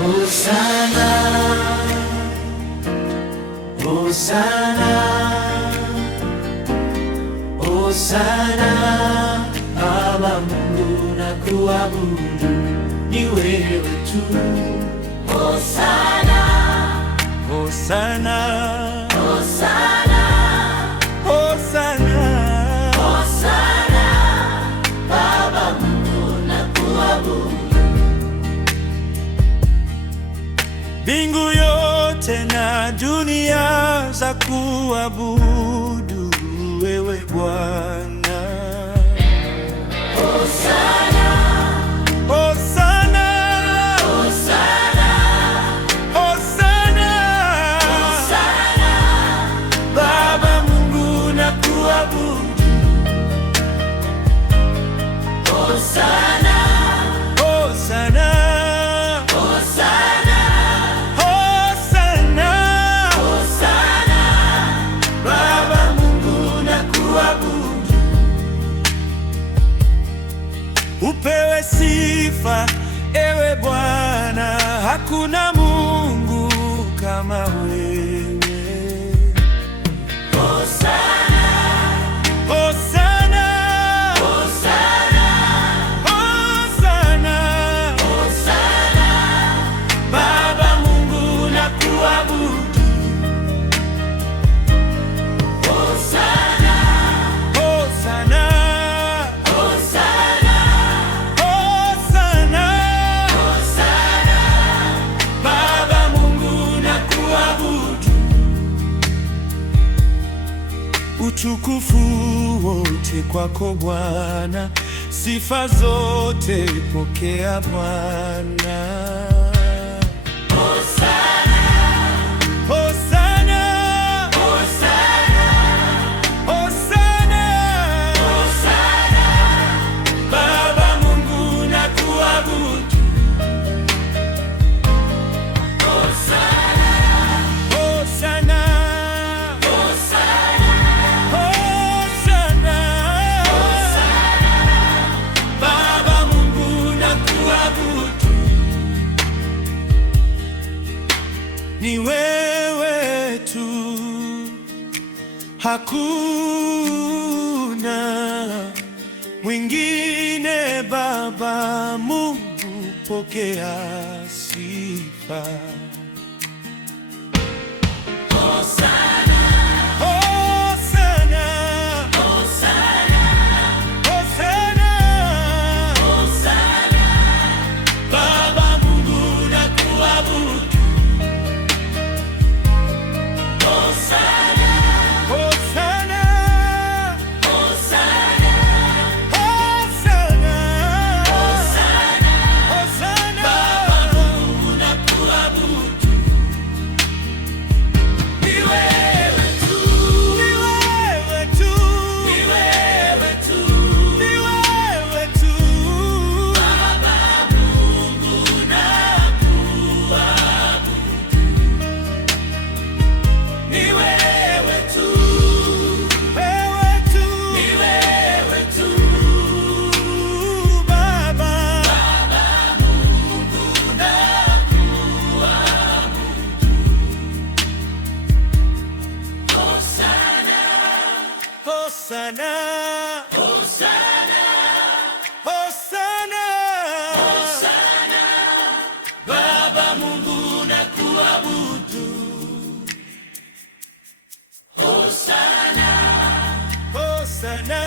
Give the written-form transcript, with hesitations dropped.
Hosana, Hosana, Hosana, Baba Mungu nakuabudu, ni wewe tu. Hosana, Hosana, Hosana, Hosana, Hosana, Baba Mungu nakuabudu. mbingu yote na dunia za kuabudu wewe Bwana. Hosana, Hosana, Hosana, Hosana, Hosana, Baba Mungu nakuabudu. Hosana, Hosana, Hosana, Hosana, Hosana, Baba Mungu nakuabudu. Upewe sifa ewe Bwana, hakuna Mungu kama wewe. Hosana, Hosana, Hosana, Hosana, Hosana, Baba Mungu nakuabudu. Hosana, Hosana, Hosana, Hosana, Hosana, Baba Mungu nakuabudu. Utukufu wote kwako Bwana, sifa zote pokea Bwana. Hosana, Hosana, Hosana, Hosana, Hosana, Baba Mungu nakuabudu. Hosana, Hosana, Hosana, Hosana, Baba Mungu nakuabudu. Ni wewe tu, hakuna mwingine. Baba Mungu pokea sifa. Hosana, Hosana, Hosana, Hosana, Hosana, Baba Mungu nakuabudu. Hosana, Hosana, Hosana, Hosana, Hosana, Hosana, Baba Mungu nakuabudu. Ni wewe tu, ni wewe tu, ni wewe tu, ni wewe tu, Baba Mungu nakuabudu. Ni wewe tu, wewe tu, ni wewe tu, Baba. Mungu nakuabudu. Hosana, Hosana, Hosana, Hosana, Hosana, Baba Mungu nakuabudu. Hosana, Hosana,